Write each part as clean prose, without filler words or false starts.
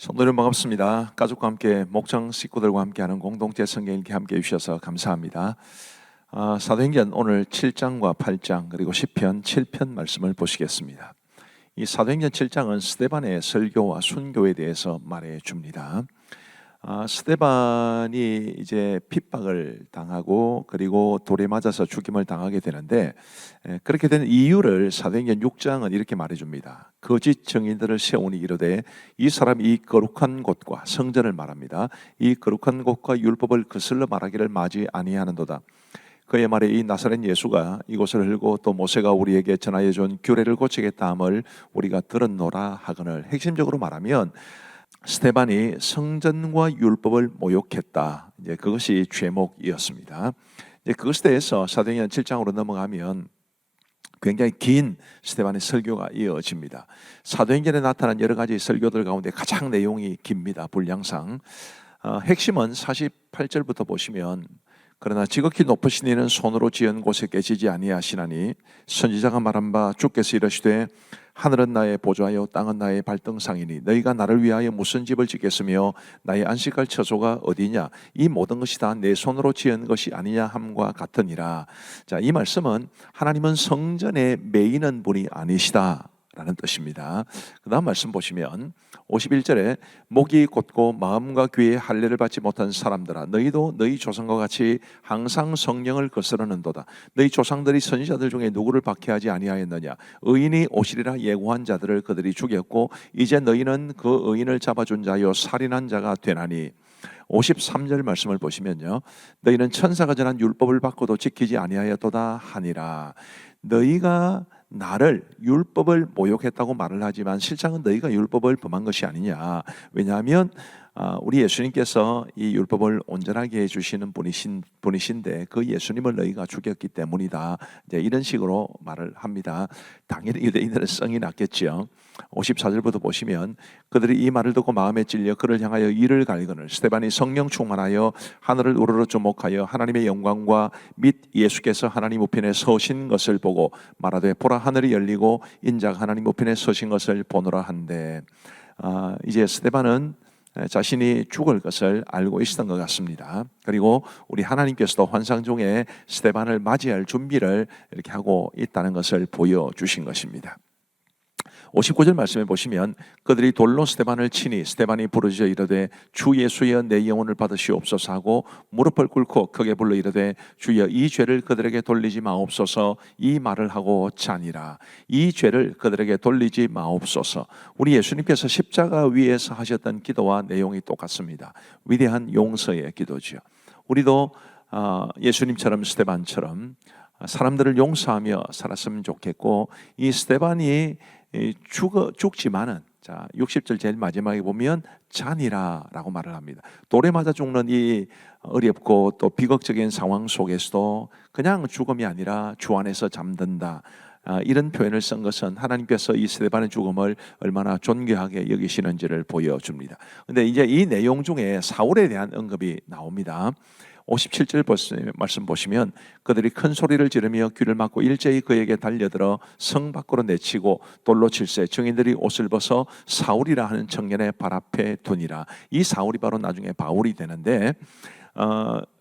성도님 반갑습니다. 가족과 함께 목장 식구들과 함께하는 공동체 성경 읽기 함께해 주셔서 감사합니다. 사도행전 오늘 7장과 8장 그리고 시편 7편 말씀을 보시겠습니다. 이 사도행전 7장은 스데반의 설교와 순교에 대해서 말해 줍니다. 스데반이 이제 핍박을 당하고 그리고 돌에 맞아서 죽임을 당하게 되는데, 그렇게 된 이유를 사도행전 6장은 이렇게 말해줍니다. 거짓 증인들을 세우니 이르되 이 사람이 이 거룩한 곳과 성전을 말합니다. 이 거룩한 곳과 율법을 거슬러 말하기를 마지 아니하는도다. 그의 말에 이 나사렛 예수가 이곳을 흘고 또 모세가 우리에게 전하여 준 규례를 고치겠다 함을 우리가 들었노라 하거늘. 핵심적으로 말하면 스데반이 성전과 율법을 모욕했다. 이제 그것이 죄목이었습니다. 이제 그것에 대해서 사도행전 7장으로 넘어가면 굉장히 긴 스데반의 설교가 이어집니다. 사도행전에 나타난 여러 가지 설교들 가운데 가장 내용이 깁니다. 분량상. 핵심은 48절부터 보시면, 그러나 지극히 높으신 이는 손으로 지은 곳에 계시지 아니하시나니 선지자가 말한 바 주께서 이르시되 하늘은 나의 보좌요 땅은 나의 발등상이니 너희가 나를 위하여 무슨 집을 짓겠으며 나의 안식할 처소가 어디냐, 이 모든 것이 다 내 손으로 지은 것이 아니냐 함과 같으니라. 자, 이 말씀은 하나님은 성전에 매이는 분이 아니시다 라는 뜻입니다. 그 다음 말씀 보시면 51절에 목이 곧고 마음과 귀에 할례를 받지 못한 사람들아, 너희도 너희 조상과 같이 항상 성령을 거스르는도다. 너희 조상들이 선지자들 중에 누구를 박해하지 아니하였느냐. 의인이 오시리라 예고한 자들을 그들이 죽였고 이제 너희는 그 의인을 잡아준 자요 살인한 자가 되나니. 53절 말씀을 보시면요, 너희는 천사가 전한 율법을 받고도 지키지 아니하였도다 하니라. 너희가 나를 율법을 모욕했다고 말을 하지만 실상은 너희가 율법을 범한 것이 아니냐. 왜냐하면 우리 예수님께서 이 율법을 온전하게 해주시는 분이신데 그 예수님을 너희가 죽였기 때문이다. 이제 이런 식으로 말을 합니다. 당연히 유대인들은 성이 났겠죠. 54절부터 보시면 그들이 이 말을 듣고 마음에 찔려 그를 향하여 이를 갈거늘 스데반이 성령 충만하여 하늘을 우러러 주목하여 하나님의 영광과 및 예수께서 하나님 우편에 서신 것을 보고 말하되 보라 하늘이 열리고 인자가 하나님 우편에 서신 것을 보노라 한데, 이제 스데반은 자신이 죽을 것을 알고 있었던 것 같습니다. 그리고 우리 하나님께서도 환상 중에 스데반을 맞이할 준비를 이렇게 하고 있다는 것을 보여주신 것입니다. 59절 말씀에 보시면 그들이 돌로 스데반을 치니 스데반이 부르짖어 이르되 주 예수여 내 영혼을 받으시옵소서 하고 무릎을 꿇고 크게 불러 이르되 주여 이 죄를 그들에게 돌리지 마옵소서. 이 말을 하고 자니라. 이 죄를 그들에게 돌리지 마옵소서. 우리 예수님께서 십자가 위에서 하셨던 기도와 내용이 똑같습니다. 위대한 용서의 기도지요. 우리도 예수님처럼 스데반처럼 사람들을 용서하며 살았으면 좋겠고, 이 스데반이 죽지만은, 자 60절 제일 마지막에 보면 잔이라라고 말을 합니다. 돌에 맞아 죽는 이 어렵고 또 비극적인 상황 속에서도 그냥 죽음이 아니라 주 안에서 잠든다. 이런 표현을 쓴 것은 하나님께서 이 스데반의 죽음을 얼마나 존귀하게 여기시는지를 보여줍니다. 그런데 이제 이 내용 중에 사울에 대한 언급이 나옵니다. 57절 말씀 보시면 그들이 큰 소리를 지르며 귀를 막고 일제히 그에게 달려들어 성 밖으로 내치고 돌로 칠세 증인들이 옷을 벗어 사울이라 하는 청년의 발 앞에 두니라. 이 사울이 바로 나중에 바울이 되는데,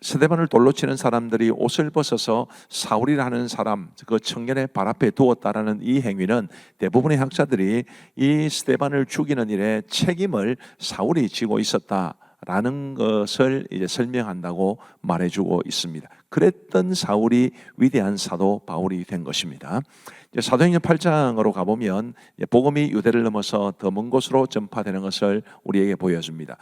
스데반을 돌로 치는 사람들이 옷을 벗어서 사울이라 하는 사람, 그 청년의 발 앞에 두었다라는 이 행위는 대부분의 학자들이 이 스데반을 죽이는 일에 책임을 사울이 지고 있었다 라는 것을 이제 설명한다고 말해주고 있습니다. 그랬던 사울이 위대한 사도 바울이 된 것입니다. 이제 사도행전 8장으로 가보면 복음이 유대를 넘어서 더 먼 곳으로 전파되는 것을 우리에게 보여줍니다.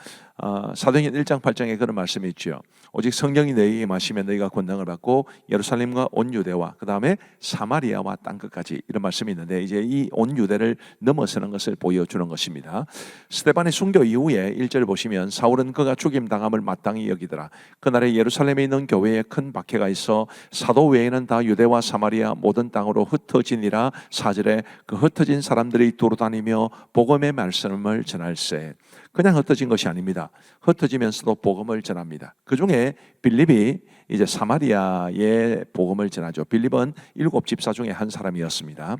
사도행전 1장 8장에 그런 말씀이 있죠. 오직 성령이 너희에게 임하시면 너희가 권능을 받고 예루살렘과 온 유대와 그 다음에 사마리아와 땅끝까지, 이런 말씀이 있는데 이제 이 온 유대를 넘어서는 것을 보여주는 것입니다. 스데반의 순교 이후에 1절 보시면 사울은 그가 죽임당함을 마땅히 여기더라. 그날에 예루살렘에 있는 교회에 큰 박해가 있어 사도 외에는 다 유대와 사마리아 모든 땅으로 흩어지니라. 4절에 그 흩어진 사람들이 돌아다니며 복음의 말씀을 전할세. 그냥 흩어진 것이 아닙니다. 흩어지면서도 복음을 전합니다. 그 중에 빌립이 이제 사마리아의 복음을 전하죠. 빌립은 7 집사 중에 한 사람이었습니다.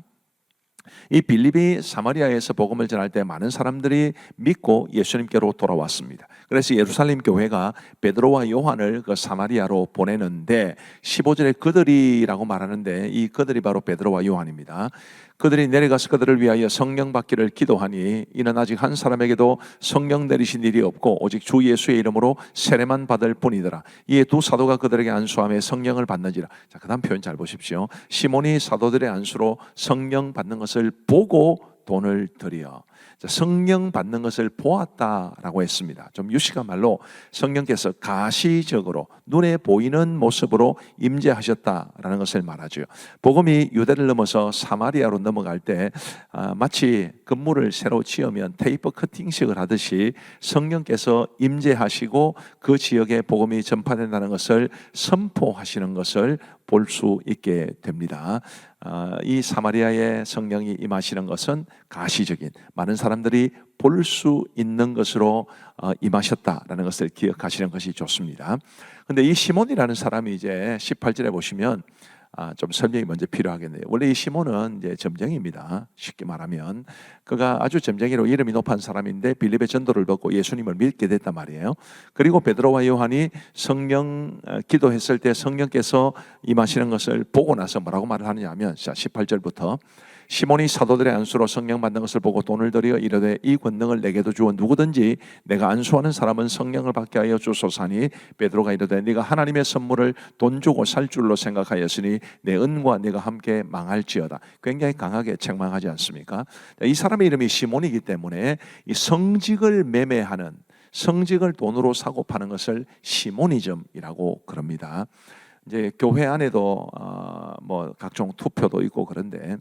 이 빌립이 사마리아에서 복음을 전할 때 많은 사람들이 믿고 예수님께로 돌아왔습니다. 그래서 예루살렘 교회가 베드로와 요한을 그 사마리아로 보내는데 15절에 그들이라고 말하는데 이 그들이 바로 베드로와 요한입니다. 그들이 내려가서 그들을 위하여 성령 받기를 기도하니 이는 아직 한 사람에게도 성령 내리신 일이 없고 오직 주 예수의 이름으로 세례만 받을 뿐이더라. 이에 두 사도가 그들에게 안수하며 성령을 받는지라. 자, 그다음 표현 잘 보십시오. 시몬이 사도들의 안수로 성령 받는 것을 보고 돈을 들여. 성령 받는 것을 보았다라고 했습니다. 좀 유식한 말로 성령께서 가시적으로 눈에 보이는 모습으로 임재하셨다라는 것을 말하죠. 복음이 유대를 넘어서 사마리아로 넘어갈 때 마치 건물을 새로 지으면 테이프 커팅식을 하듯이 성령께서 임재하시고 그 지역에 복음이 전파된다는 것을 선포하시는 것을 볼 수 있게 됩니다. 이 사마리아에 성령이 임하시는 것은 가시적인 많은 사람들이 볼 수 있는 것으로 임하셨다라는 것을 기억하시는 것이 좋습니다. 그런데 이 시몬이라는 사람이 이제 18절에 보시면 좀 설명이 먼저 필요하겠네요. 원래 이 시몬은 이제 점쟁이입니다. 쉽게 말하면 그가 아주 점쟁이로 이름이 높은 사람인데 빌립의 전도를 받고 예수님을 믿게 됐단 말이에요. 그리고 베드로와 요한이 성령 기도했을 때 성령께서 임하시는 것을 보고 나서 뭐라고 말을 하느냐면 18절부터 시몬이 사도들의 안수로 성령 받는 것을 보고 돈을 들여 이르되 이 권능을 내게도 주어 누구든지 내가 안수하는 사람은 성령을 받게 하여 주소서니 베드로가 이르되 네가 하나님의 선물을 돈 주고 살 줄로 생각하였으니 내 은과 네가 함께 망할지어다. 굉장히 강하게 책망하지 않습니까? 이 사람의 이름이 시몬이기 때문에 이 성직을 매매하는, 성직을 돈으로 사고 파는 것을 시모니즘이라고 그럽니다. 이제 교회 안에도 뭐 각종 투표도 있고 그런데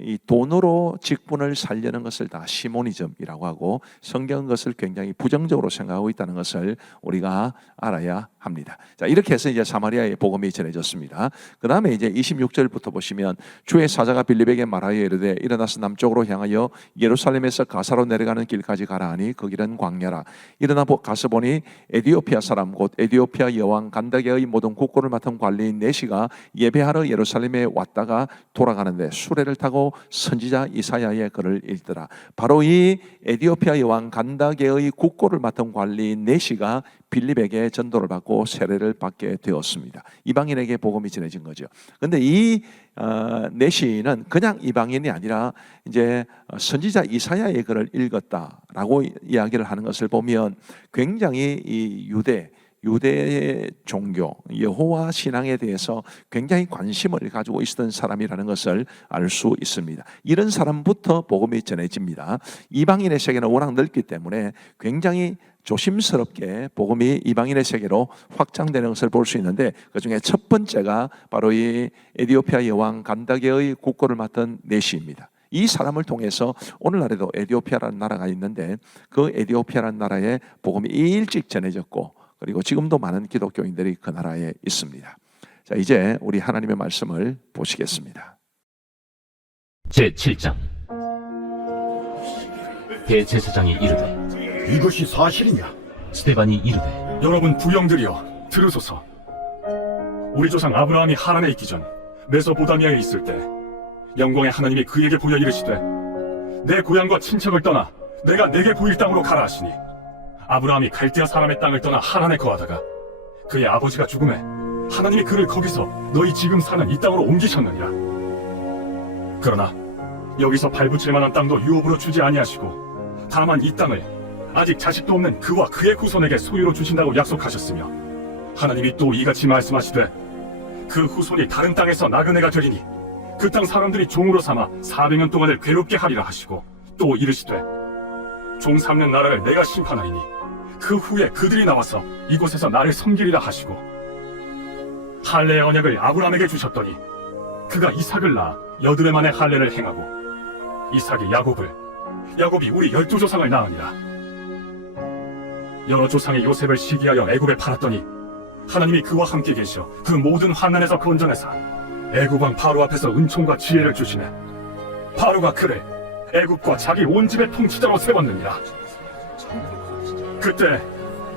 이 돈으로 직분을 살려는 것을 다 시모니즘이라고 하고 성경은 것을 굉장히 부정적으로 생각하고 있다는 것을 우리가 알아야 합니다. 자, 이렇게 해서 이제 사마리아의 복음이 전해졌습니다. 그 다음에 이제 26절부터 보시면 주의 사자가 빌립에게 말하여 이르되 일어나서 남쪽으로 향하여 예루살렘에서 가사로 내려가는 길까지 가라 하니 그 길은 광야라. 일어나 가서 보니 에디오피아 사람 곧 에디오피아 여왕 간다게의 모든 국고를 맡은 관리인 네시가 예배하러 예루살렘에 왔다가 돌아가는데 수레를 타고 선지자 이사야의 글을 읽더라. 바로 이 에디오피아 여왕 간다게의 국고를 맡은 관리인 네시가 빌립에게 전도를 받고 세례를 받게 되었습니다. 이방인에게 복음이 전해진 거죠. 그런데 이 네시는 그냥 이방인이 아니라 이제 선지자 이사야의 글을 읽었다라고 이야기를 하는 것을 보면 굉장히 이 유대 종교, 여호와 신앙에 대해서 굉장히 관심을 가지고 있었던 사람이라는 것을 알 수 있습니다. 이런 사람부터 복음이 전해집니다. 이방인의 세계는 워낙 넓기 때문에 굉장히 조심스럽게 복음이 이방인의 세계로 확장되는 것을 볼 수 있는데 그 중에 첫 번째가 바로 이 에디오피아 여왕 간다게의 국고를 맡은 네시입니다. 이 사람을 통해서 오늘날에도 에디오피아라는 나라가 있는데 그 에디오피아라는 나라에 복음이 일찍 전해졌고 그리고 지금도 많은 기독교인들이 그 나라에 있습니다. 자, 이제 우리 하나님의 말씀을 보시겠습니다. 제7장 대제사장이 이르되 이것이 사실이냐? 스데반이 이르되 여러분 부영들이여 들으소서. 우리 조상 아브라함이 하란에 있기 전 메소포타미아에 있을 때 영광의 하나님이 그에게 보여 이르시되 내 고향과 친척을 떠나 내가 내게 보일 땅으로 가라 하시니 아브라함이 갈대아 사람의 땅을 떠나 하란에 거하다가 그의 아버지가 죽음에 하나님이 그를 거기서 너희 지금 사는 이 땅으로 옮기셨느니라. 그러나 여기서 발붙일 만한 땅도 유업으로 주지 아니하시고 다만 이 땅을 아직 자식도 없는 그와 그의 후손에게 소유로 주신다고 약속하셨으며 하나님이 또 이같이 말씀하시되 그 후손이 다른 땅에서 나그네가 되리니 그 땅 사람들이 종으로 삼아 400년 동안을 괴롭게 하리라 하시고 또 이르시되 종 삼는 나라를 내가 심판하리니 그 후에 그들이 나와서 이곳에서 나를 섬기리라 하시고 할례의 언약을 아브라함에게 주셨더니 그가 이삭을 낳아 여드레 만에 할례를 행하고 이삭이 야곱이 우리 12조상을 낳으니라. 여러 조상의 요셉을 시기하여 애굽에 팔았더니 하나님이 그와 함께 계셔 그 모든 환난에서 건져내사 애굽 왕 바로 앞에서 은총과 지혜를 주시네. 바로가 그를 애굽과 자기 온 집의 통치자로 세웠느니라. 그때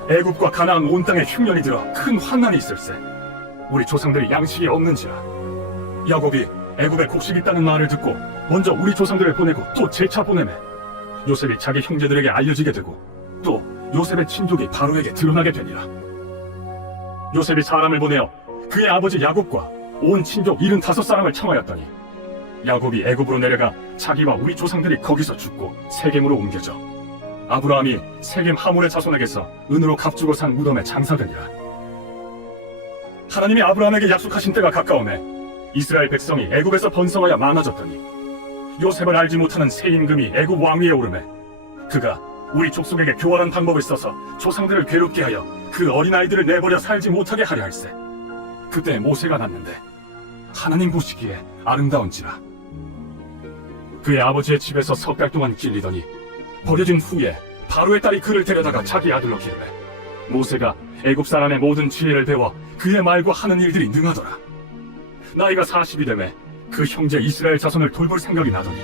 애굽과 가나안 온 땅에 흉년이 들어 큰 환난이 있을세. 우리 조상들이 양식이 없는지라. 야곱이 애굽에 곡식 있다는 말을 듣고 먼저 우리 조상들을 보내고 또 재차 보내매 요셉이 자기 형제들에게 알려지게 되고 또 요셉의 친족이 바로에게 드러나게 되니라. 요셉이 사람을 보내어 그의 아버지 야곱과 온 친족 75사람을 청하였더니 야곱이 애굽으로 내려가 자기와 우리 조상들이 거기서 죽고 세겜으로 옮겨져 아브라함이 세겜 하몰의 자손에게서 은으로 값주고 산 무덤에 장사되니라. 하나님이 아브라함에게 약속하신 때가 가까우매 이스라엘 백성이 애굽에서 번성하여 많아졌더니 요셉을 알지 못하는 새 임금이 애굽 왕위에 오르매 그가 우리 족속에게 교활한 방법을 써서 조상들을 괴롭게 하여 그 어린아이들을 내버려 살지 못하게 하려 할세. 그때 모세가 났는데 하나님 보시기에 아름다운지라. 그의 아버지의 집에서 석 달 동안 길리더니 버려진 후에 바로의 딸이 그를 데려다가 자기 아들로 기르매 모세가 애굽 사람의 모든 지혜를 배워 그의 말과 하는 일들이 능하더라. 나이가 40이 되매 그 형제 이스라엘 자손을 돌볼 생각이 나더니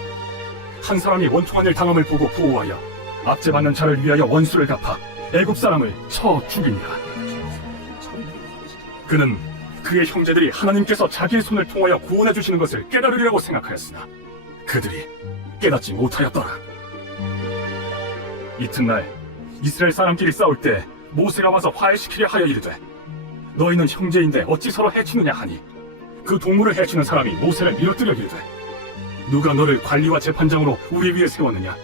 한 사람이 원통한 일 당함을 보고 보호하여 압제받는 자를 위하여 원수를 갚아 애굽 사람을 쳐 죽이니라. 그는 그의 형제들이 하나님께서 자기의 손을 통하여 구원해 주시는 것을 깨달으리라고 생각하였으나 그들이 깨닫지 못하였더라. 이튿날 이스라엘 사람끼리 싸울 때 모세가 와서 화해시키려 하여 이르되 너희는 형제인데 어찌 서로 해치느냐 하니 그 동물을 해치는 사람이 모세를 밀어뜨려 이르되 누가 너를 관리와 재판장으로 우리 위에 세웠느냐?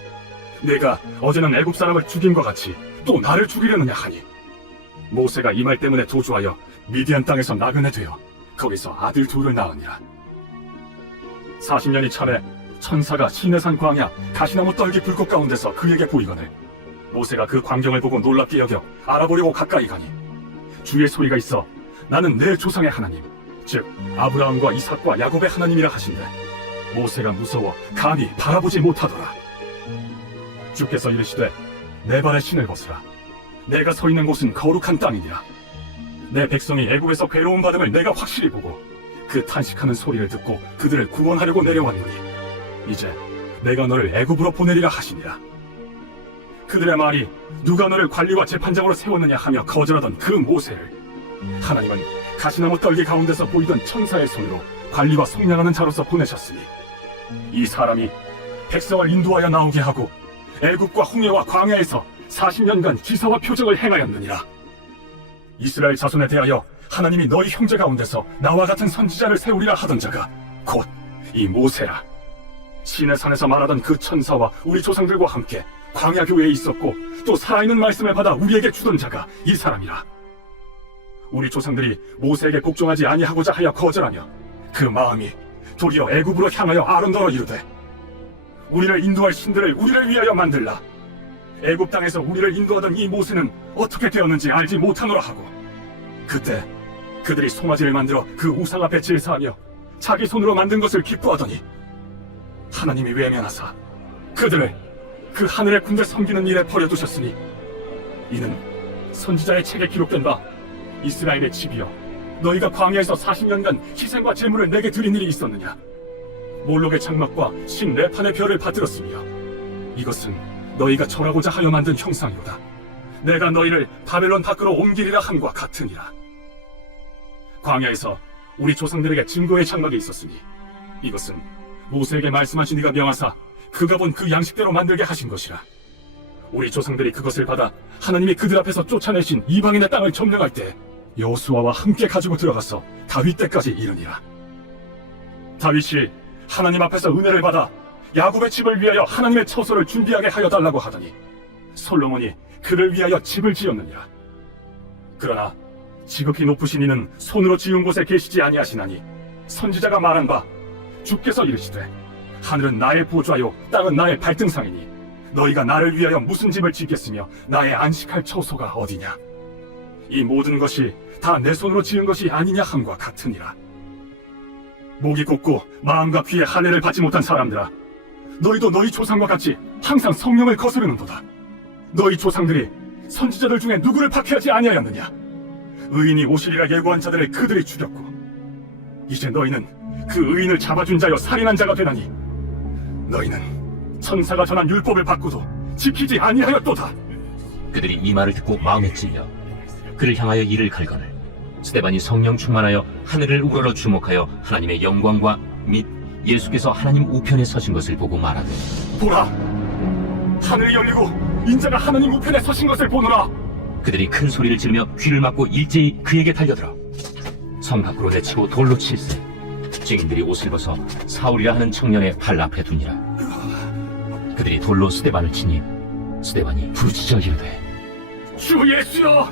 내가 어제는 애굽 사람을 죽인과 같이 또 나를 죽이려느냐 하니 모세가 이 말 때문에 도주하여 미디안 땅에서 나그네 되어 거기서 아들 둘을 낳으니라. 40년이 차례 천사가 시내산 광야 가시나무 떨기 불꽃 가운데서 그에게 보이거늘 모세가 그 광경을 보고 놀랍게 여겨 알아보려고 가까이 가니 주의 소리가 있어 나는 내 조상의 하나님 즉 아브라함과 이삭과 야곱의 하나님이라 하신대 모세가 무서워 감히 바라보지 못하더라. 주께서 이르시되 내 발의 신을 벗으라. 내가 서 있는 곳은 거룩한 땅이니라. 내 백성이 애굽에서 괴로움 받음을 내가 확실히 보고 그 탄식하는 소리를 듣고 그들을 구원하려고 내려왔노니 이제 내가 너를 애굽으로 보내리라 하시니라. 그들의 말이 누가 너를 관리와 재판장으로 세웠느냐 하며 거절하던 그 모세를 하나님은 가시나무 떨기 가운데서 보이던 천사의 손으로 관리와 속량하는 자로서 보내셨으니 이 사람이 백성을 인도하여 나오게 하고 애굽과 홍해와 광야에서 40년간 기사와 표적을 행하였느니라. 이스라엘 자손에 대하여 하나님이 너희 형제 가운데서 나와 같은 선지자를 세우리라 하던 자가 곧 이 모세라. 시내산에서 말하던 그 천사와 우리 조상들과 함께 광야 교회에 있었고 또 살아있는 말씀을 받아 우리에게 주던 자가 이 사람이라. 우리 조상들이 모세에게 복종하지 아니하고자 하여 거절하며 그 마음이 도리어 애굽으로 향하여 아론더러 이르되 우리를 인도할 신들을 우리를 위하여 만들라. 애굽 땅에서 우리를 인도하던 이 모세는 어떻게 되었는지 알지 못하노라 하고 그때 그들이 송아지를 만들어 그 우상 앞에 제사하며 자기 손으로 만든 것을 기뻐하더니 하나님이 외면하사 그들을 그 하늘의 군대 섬기는 일에 버려두셨으니 이는 선지자의 책에 기록된 바 이스라엘의 집이여 너희가 광야에서 40년간 희생과 제물을 내게 드린 일이 있었느냐? 몰록의 장막과 신 레판의 별을 받들었으며 이것은 너희가 절하고자 하여 만든 형상이로다. 내가 너희를 바벨론 밖으로 옮기리라 함과 같으니라. 광야에서 우리 조상들에게 증거의 장막이 있었으니 이것은 모세에게 말씀하신 이가 명하사 그가 본 그 양식대로 만들게 하신 것이라. 우리 조상들이 그것을 받아 하나님이 그들 앞에서 쫓아내신 이방인의 땅을 점령할 때 여호수아와 함께 가지고 들어가서 다윗 때까지 이르니라. 다윗이 하나님 앞에서 은혜를 받아 야곱의 집을 위하여 하나님의 처소를 준비하게 하여 달라고 하더니 솔로몬이 그를 위하여 집을 지었느니라. 그러나 지극히 높으신 이는 손으로 지은 곳에 계시지 아니하시나니 선지자가 말한 바 주께서 이르시되 하늘은 나의 보좌요 땅은 나의 발등상이니 너희가 나를 위하여 무슨 집을 짓겠으며 나의 안식할 처소가 어디냐. 이 모든 것이 다 내 손으로 지은 것이 아니냐 함과 같으니라. 목이 곧고 마음과 귀에 할례를 받지 못한 사람들아, 너희도 너희 조상과 같이 항상 성령을 거스르는도다. 너희 조상들이 선지자들 중에 누구를 박해하지 아니하였느냐? 의인이 오시리라 예고한 자들을 그들이 죽였고 이제 너희는 그 의인을 잡아준 자여 살인한 자가 되나니 너희는 천사가 전한 율법을 받고도 지키지 아니하였도다. 그들이 이 말을 듣고 마음에 찔려 그를 향하여 이를 갈거늘 스데반이 성령 충만하여 하늘을 우러러 주목하여 하나님의 영광과 및 예수께서 하나님 우편에 서신 것을 보고 말하되 보라, 하늘이 열리고 인자가 하나님 우편에 서신 것을 보노라. 그들이 큰 소리를 지르며 귀를 막고 일제히 그에게 달려들어 성 밖으로 내치고 돌로 칠세. 증인들이 옷을 벗어 사울이라 하는 청년의 발 앞에 두니라. 그들이 돌로 스데반을 치니 스데반이 부르짖어 이르되 주 예수여,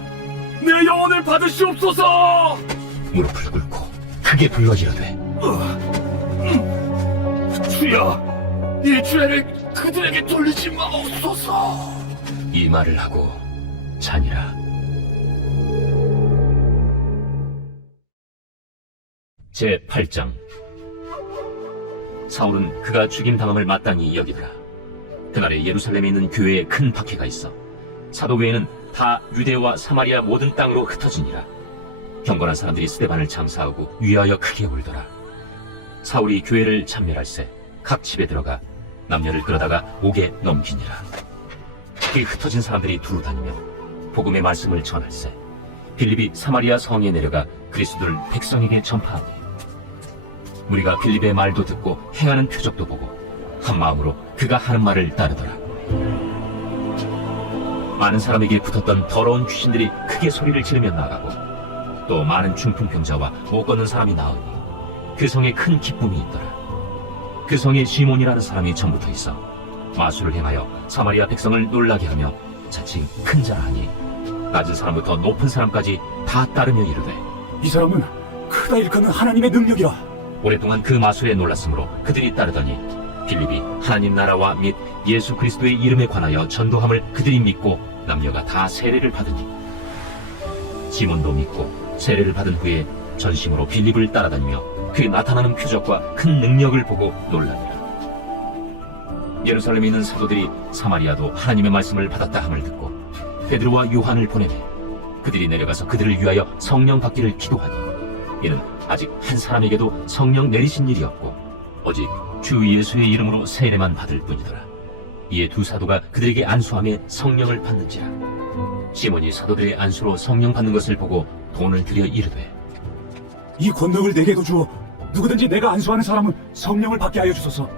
내 영혼을 받으시옵소서. 무릎을 꿇고 크게 불러 이르되 주여, 이 죄를 그들에게 돌리지 마옵소서. 이 말을 하고 자니라. 제 8장. 사울은 그가 죽임당함을 마땅히 여기더라. 그날에 예루살렘에 있는 교회에 큰 박해가 있어 사도 외에는 다 유대와 사마리아 모든 땅으로 흩어지니라. 경건한 사람들이 스데반을 장사하고 위하여 크게 울더라. 사울이 교회를 참멸할세 각 집에 들어가 남녀를 끌어다가 옥에 넘기니라. 그 흩어진 사람들이 두루 다니며 복음의 말씀을 전할세. 빌립이 사마리아 성에 내려가 그리스도를 백성에게 전파하니 우리가 빌립의 말도 듣고 행하는 표적도 보고 한 마음으로 그가 하는 말을 따르더라. 많은 사람에게 붙었던 더러운 귀신들이 크게 소리를 지르며 나가고 또 많은 중풍병자와 못 걷는 사람이 나으니 그 성에 큰 기쁨이 있더라. 그 성에 시몬이라는 사람이 전부터 있어 마술을 행하여 사마리아 백성을 놀라게 하며 자칭 큰 자라 하니 낮은 사람부터 높은 사람까지 다 따르며 이르되 이 사람은 크다 일컫는 하나님의 능력이라. 오랫동안 그 마술에 놀랐으므로 그들이 따르더니 빌립이 하나님 나라와 및 예수 그리스도의 이름에 관하여 전도함을 그들이 믿고 남녀가 다 세례를 받으니 시몬도 믿고 세례를 받은 후에 전심으로 빌립을 따라다니며 그의 나타나는 표적과 큰 능력을 보고 놀라니라. 예루살렘에 있는 사도들이 사마리아도 하나님의 말씀을 받았다 함을 듣고 베드로와 요한을 보내매 그들이 내려가서 그들을 위하여 성령 받기를 기도하니 이는 아직 한 사람에게도 성령 내리신 일이 없고 오직 주 예수의 이름으로 세례만 받을 뿐이더라. 이에 두 사도가 그들에게 안수함에 성령을 받는지라. 시몬이 사도들의 안수로 성령 받는 것을 보고 돈을 들여 이르되 이 권능을 내게도 주어 누구든지 내가 안수하는 사람은 성령을 받게 하여 주소서.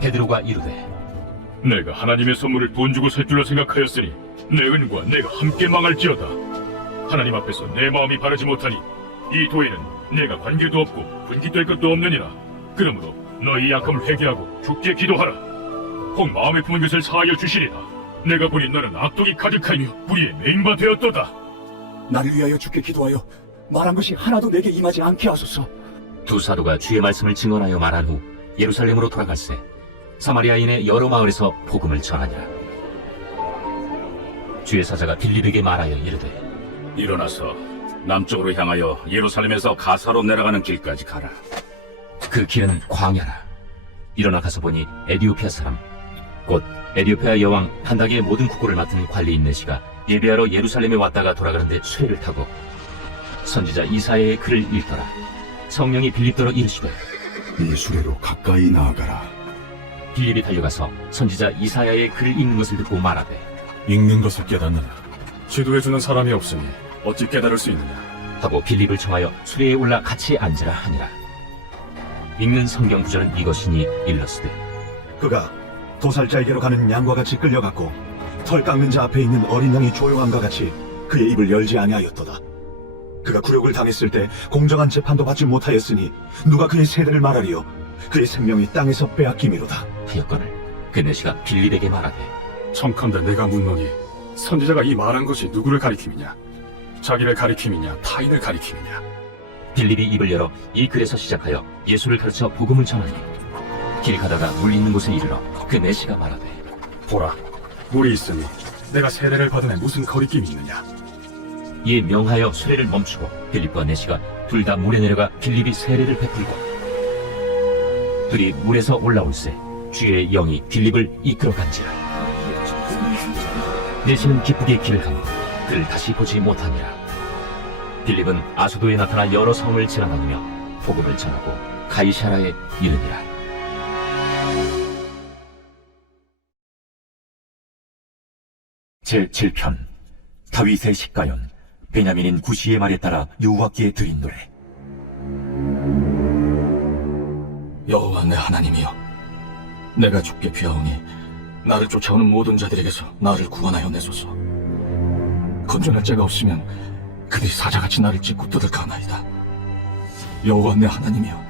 베드로가 이르되 내가 하나님의 선물을 돈 주고 살 줄로 생각하였으니 내 은과 내가 함께 망할지어다. 하나님 앞에서 내 마음이 바르지 못하니 이 도에는 내가 관계도 없고 분기될 것도 없느니라. 그러므로 너희 약함을 회개하고 주께 기도하라. 혹 마음에 품은 것을 사하여 주시리라. 내가 보니 너는 악독이 가득하며 불의에 맹바 되었도다. 나를 위하여 주께 기도하여 말한 것이 하나도 내게 임하지 않게 하소서. 두 사도가 주의 말씀을 증언하여 말한 후 예루살렘으로 돌아갈새 사마리아인의 여러 마을에서 복음을 전하니라. 주의 사자가 빌립에게 말하여 이르되 일어나서 남쪽으로 향하여 예루살렘에서 가사로 내려가는 길까지 가라. 그 길은 광야라. 일어나 가서 보니 에디오피아 사람 곧 에디오피아 여왕 판닥의 모든 국고를 맡은 관리인 네시가 예배하러 예루살렘에 왔다가 돌아가는데 수레를 타고 선지자 이사야의 글을 읽더라. 성령이 빌립더러 이르시되 이 수레로 가까이 나아가라. 빌립이 달려가서 선지자 이사야의 글을 읽는 것을 듣고 말하되 읽는 것을 깨닫느라. 지도해주는 사람이 없으니 어찌 깨달을 수 있느냐. 하고 빌립을 청하여 수레에 올라 같이 앉으라 하니라. 읽는 성경 구절은 이것이니 일러스되 그가 도살자에게로 가는 양과 같이 끌려갔고 털 깎는 자 앞에 있는 어린 양이 조용함과 같이 그의 입을 열지 아니하였도다. 그가 굴욕을 당했을 때 공정한 재판도 받지 못하였으니 누가 그의 세대를 말하리요. 그의 생명이 땅에서 빼앗김이로다. 하였거늘 그 내시가 빌립에게 말하되 청컨대 내가 묻노니 선지자가 이 말한 것이 누구를 가리킴이냐? 자기를 가리킴이냐 타인을 가리킴이냐? 빌립이 입을 열어 이 글에서 시작하여 예수를 가르쳐 복음을 전하니 길 가다가 물 있는 곳에 이르러 그 내시가 말하되 보라, 물이 있으니 내가 세례를 받음에 무슨 거리낌이 있느냐? 이에 명하여 수레를 멈추고 빌립과 내시가 둘 다 물에 내려가 빌립이 세례를 베풀고 둘이 물에서 올라올새 주의 영이 빌립을 이끌어간지라. 내시는 기쁘게 길을 가고 그를 다시 보지 못하니라. 빌립은 아수도에 나타나 여러 성을 지나다니며 복음을 전하고 가이사라에 이르니라. 제7편 다윗의 식가연 베냐민인 구시의 말에 따라 여호와께 드린 노래. 여호와 내 하나님이여, 내가 죽게 피하오니 나를 쫓아오는 모든 자들에게서 나를 구원하여 내소서. 건전할 자가 없으면 그들이 사자같이 나를 찢고 뜯을까나이다. 여호와 내 하나님이여,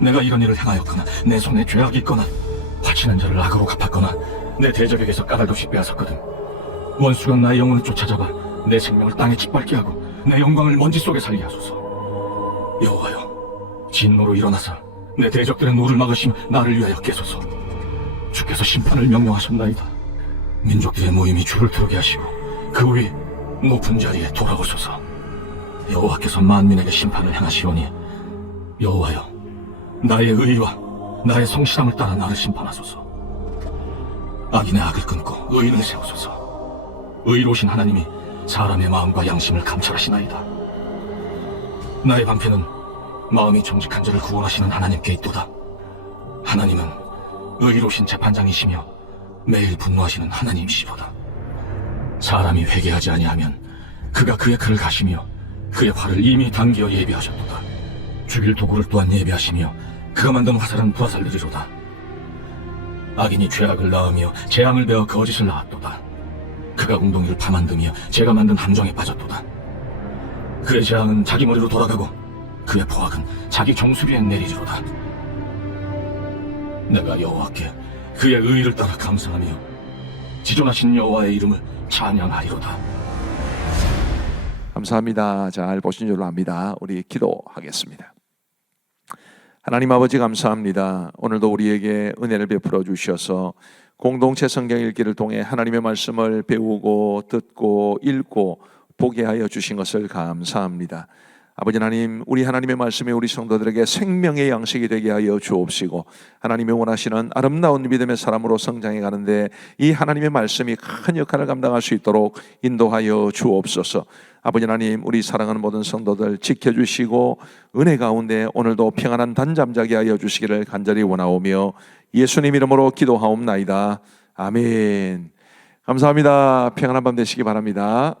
내가 이런 일을 행하였거나 내 손에 죄악이 있거나 화친한 자를 악으로 갚았거나 내 대적에게서 까닭없이 빼앗았거든 원수가 나의 영혼을 쫓아잡아 내 생명을 땅에 짓밟게 하고 내 영광을 먼지 속에 살게 하소서. 여호와여, 진노로 일어나사 내 대적들의 노를 막으시며 나를 위하여 깨소서. 주께서 심판을 명령하셨나이다. 민족들의 모임이 주를 트르게 하시고 그 위 높은 자리에 돌아오소서. 여호와께서 만민에게 심판을 행하시오니 여호와여, 나의 의와 나의 성실함을 따라 나를 심판하소서. 악인의 악을 끊고 의인을 세우소서. 의로우신 하나님이 사람의 마음과 양심을 감찰하시나이다. 나의 방패는 마음이 정직한 자를 구원하시는 하나님께 있도다. 하나님은 의로우신 재판장이시며 매일 분노하시는 하나님이시로다. 사람이 회개하지 아니하면 그가 그의 칼을 가시며 그의 활을 이미 당기어 예비하셨도다. 죽일 도구를 또한 예비하시며 그가 만든 화살은 부하살리리로다. 악인이 죄악을 낳으며 재앙을 베어 거짓을 낳았도다. 그가 웅덩이를 파만드며 제가 만든 함정에 빠졌도다. 그의 재앙은 자기 머리로 돌아가고 그의 포악은 자기 정수리에 내리리로다. 내가 여호와께 그의 의의를 따라 감사하며 지존하신 여호와의 이름을 찬양하리로다. 감사합니다. 잘 보신 줄로 압니다. 우리 기도하겠습니다. 하나님 아버지 감사합니다. 오늘도 우리에게 은혜를 베풀어 주셔서 공동체 성경 읽기를 통해 하나님의 말씀을 배우고 듣고 읽고 보게 하여 주신 것을 감사합니다. 아버지 하나님, 우리 하나님의 말씀이 우리 성도들에게 생명의 양식이 되게 하여 주옵시고 하나님이 원하시는 아름다운 믿음의 사람으로 성장해 가는데 이 하나님의 말씀이 큰 역할을 감당할 수 있도록 인도하여 주옵소서. 아버지 하나님, 우리 사랑하는 모든 성도들 지켜주시고 은혜 가운데 오늘도 평안한 단잠 자게 하여 주시기를 간절히 원하오며 예수님 이름으로 기도하옵나이다. 아멘. 감사합니다. 평안한 밤 되시기 바랍니다.